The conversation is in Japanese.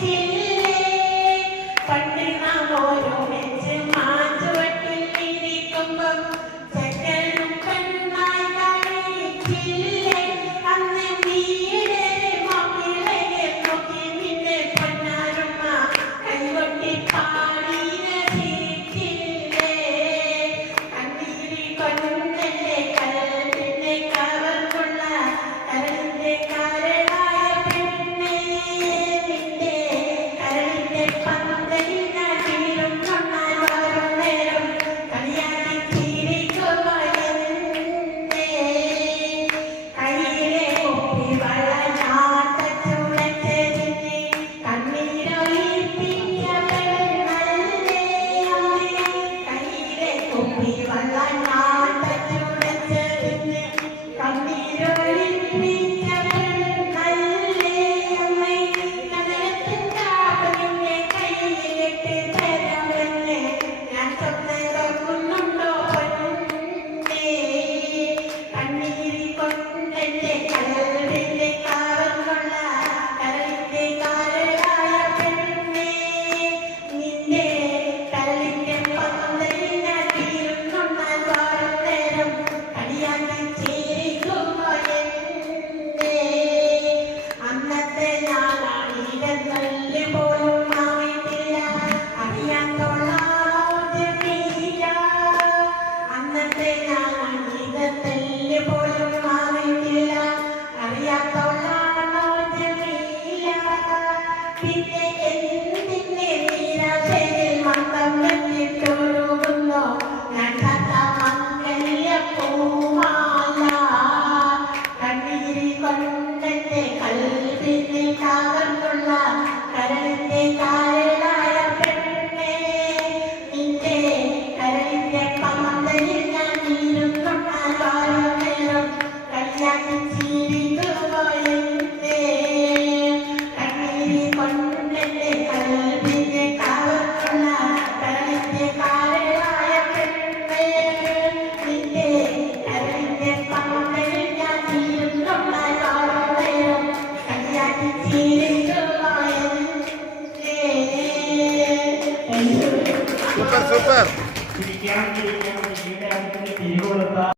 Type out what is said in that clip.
দেখিয়ে ทีไหม Thank you. Super, super.